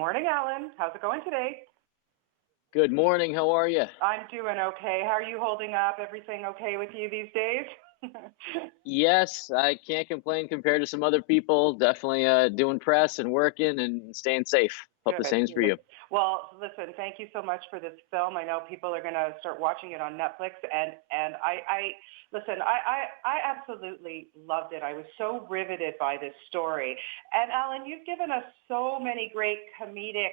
morning, Alan. How's it going today? Good morning. How are you? I'm doing okay. How are you holding up? Everything okay with you these days? Yes, I can't complain compared to some other people. Definitely doing press and working and staying safe. Hope the Good, same's for good. you. Well, listen, thank you so much for this film. I know people are going to start watching it on Netflix, and I listen. I absolutely loved it. I was so riveted by this story. And Alan, you've given us so many great comedic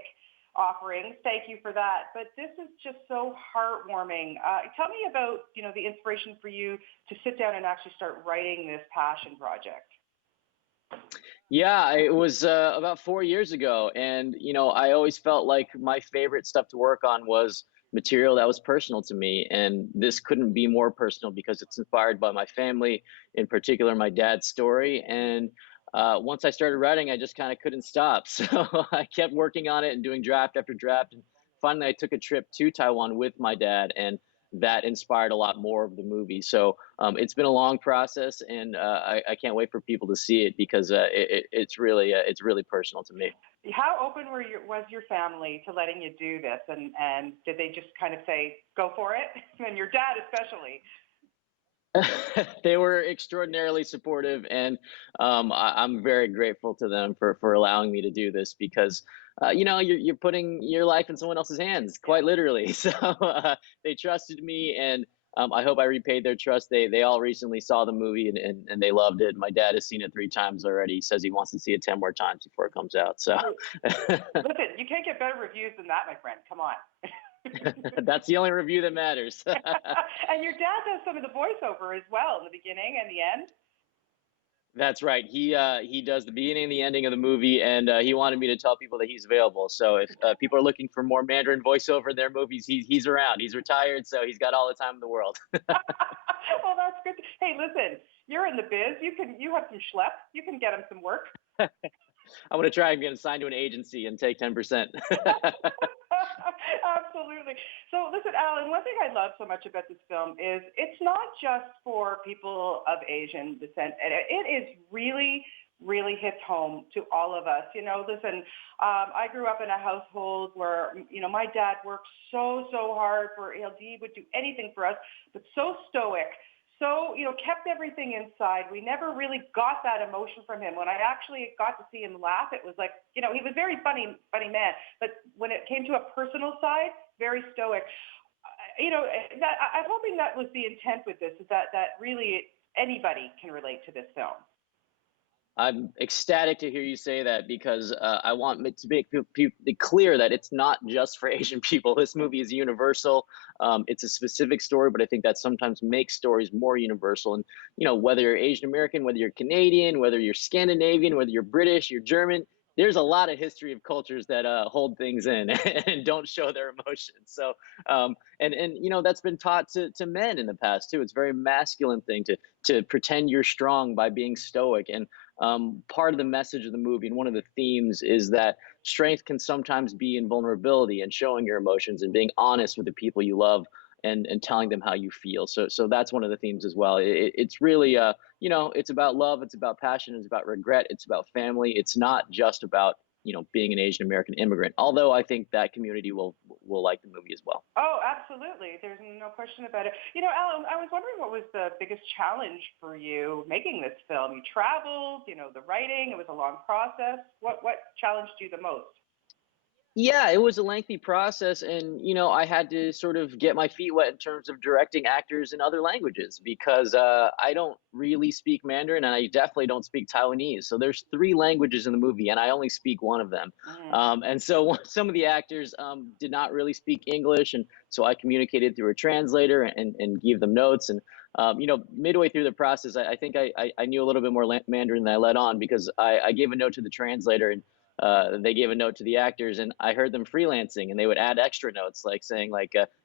offerings. Thank you for that. But this is just so heartwarming. Tell me about the inspiration for you to sit down and actually start writing this passion project. Yeah, it was about 4 years ago, and I always felt like my favorite stuff to work on was material that was personal to me, and this couldn't be more personal because it's inspired by my family, in particular my dad's story. And once I started writing, I just kind of couldn't stop, so I kept working on it and doing draft after draft. And finally, I took a trip to Taiwan with my dad, and that inspired a lot more of the movie. So it's been a long process, and I can't wait for people to see it because it's really personal to me. How open was your family to letting you do this, and did they just kind of say go for it? And your dad especially. They were extraordinarily supportive, and I'm very grateful to them for allowing me to do this because you're putting your life in someone else's hands, quite literally. So they trusted me, and I hope I repaid their trust. They all recently saw the movie, and they loved it. My dad has seen it 3 times already. He says he wants to see it 10 more times before it comes out. So Listen, you can't get better reviews than that, my friend. Come on. that's the only review that matters. And your dad does some of the voiceover as well in the beginning and the end. That's right. He does the beginning and the ending of the movie, and he wanted me to tell people that he's available. So if people are looking for more Mandarin voiceover in their movies, he's around. He's retired, so he's got all the time in the world. Well, that's good. Hey, listen, you're in the biz. You have some schlep. You can get him some work. I'm gonna try and get assigned to an agency and take 10%. Absolutely. So listen, Alan, one thing I love so much about this film is it's not just for people of Asian descent. It is really, really hits home to all of us. Listen, I grew up in a household where, my dad worked so hard he would do anything for us, but so stoic. So, kept everything inside. We never really got that emotion from him. When I actually got to see him laugh, it was like, he was very funny man. But when it came to a personal side, very stoic. I'm hoping that was the intent with this, is that really anybody can relate to this film. I'm ecstatic to hear you say that because I want to make it clear that it's not just for Asian people. This movie is universal. It's a specific story, but I think that sometimes makes stories more universal. And whether you're Asian American, whether you're Canadian, whether you're Scandinavian, whether you're British, you're German, there's a lot of history of cultures that hold things in and don't show their emotions. So and that's been taught to men in the past too. It's a very masculine thing to pretend you're strong by being stoic. And part of the message of the movie and one of the themes is that strength can sometimes be in vulnerability and showing your emotions and being honest with the people you love and telling them how you feel. So that's one of the themes as well. It's really it's about love, it's about passion, it's about regret, it's about family. It's not just about being an Asian American immigrant. Although I think that community will like the movie as well. Oh, absolutely. There's no question about it. Alan, I was wondering what was the biggest challenge for you making this film? You traveled, the writing, it was a long process. What challenged you the most? Yeah, it was a lengthy process, and I had to sort of get my feet wet in terms of directing actors in other languages because I don't really speak Mandarin, and I definitely don't speak Taiwanese. So there's 3 languages in the movie, and I only speak one of them. And so some of the actors did not really speak English, and so I communicated through a translator and gave them notes. And midway through the process, I think I knew a little bit more Mandarin than I let on because I gave a note to the translator, and they gave a note to the actors, and I heard them freelancing, and they would add extra notes, like saying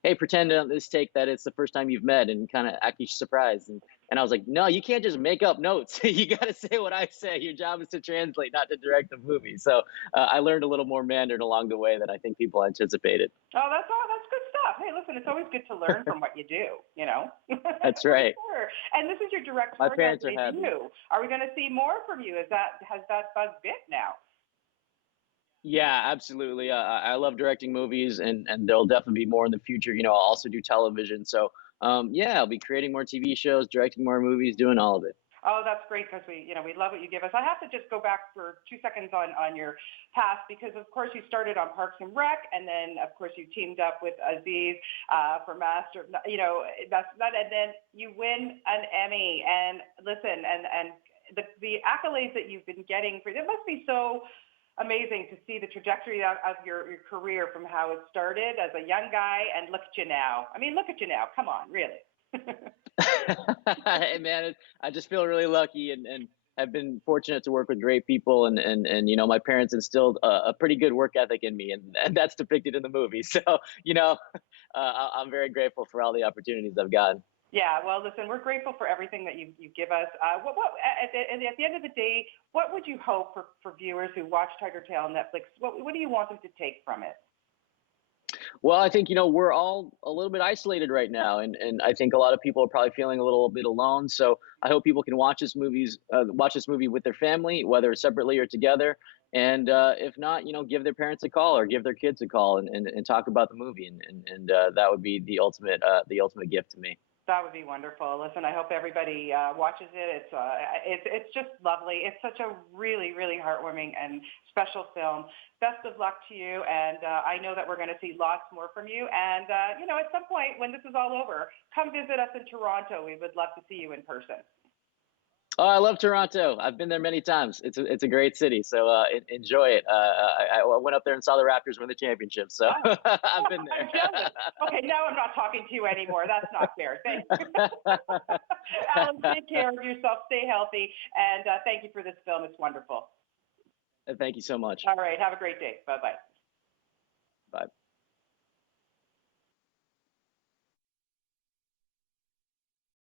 hey, pretend on this take that it's the first time you've met and kind of act surprised. And I was like, no, you can't just make up notes. You got to say what I say. Your job is to translate, not to direct the movie. So I learned a little more Mandarin along the way than I think people anticipated. Oh, that's good stuff. Hey, listen, it's always good to learn from what you do, That's right. Sure. And this is your My directorial parents are happy. debut. Are we going to see more from you? Has that bug bit now? Yeah, absolutely. I love directing movies, and there'll definitely be more in the future. I'll also do television. So, yeah, I'll be creating more TV shows, directing more movies, doing all of it. Oh, that's great because we love what you give us. I have to just go back for 2 seconds on your past because, of course, you started on Parks and Rec, and then, of course, you teamed up with Aziz for Master. And then you win an Emmy. And listen, and the accolades that you've been getting for it must be so amazing to see the trajectory of your career from how it started as a young guy and look at you now. I mean, look at you now. Come on, really. Hey, man, I just feel really lucky, and have been fortunate to work with great people, and my parents instilled a pretty good work ethic in me, and that's depicted in the movie. So, you know, I'm very grateful for all the opportunities I've gotten. Yeah, well, listen, we're grateful for everything that you give us. At the end of the day, what would you hope for viewers who watch Tigertail on Netflix? What do you want them to take from it? Well, I think, we're all a little bit isolated right now, and I think a lot of people are probably feeling a little bit alone. So I hope people can watch this movie with their family, whether separately or together. And if not, give their parents a call or give their kids a call, and talk about the movie, and that would be the ultimate gift to me. That would be wonderful. Listen, I hope everybody watches it. It's just lovely. It's such a really, really heartwarming and special film. Best of luck to you, and I know that we're going to see lots more from you. And at some point when this is all over, come visit us in Toronto. We would love to see you in person. Oh, I love Toronto. I've been there many times. It's a great city, so enjoy it. I went up there and saw the Raptors win the championship, so Oh, I've been I'm there. jealous. Okay, now I'm not talking to you anymore. That's not fair. Thank you. Alan, take care of yourself. Stay healthy. And thank you for this film. It's wonderful. Thank you so much. All right. Have a great day. Bye-bye.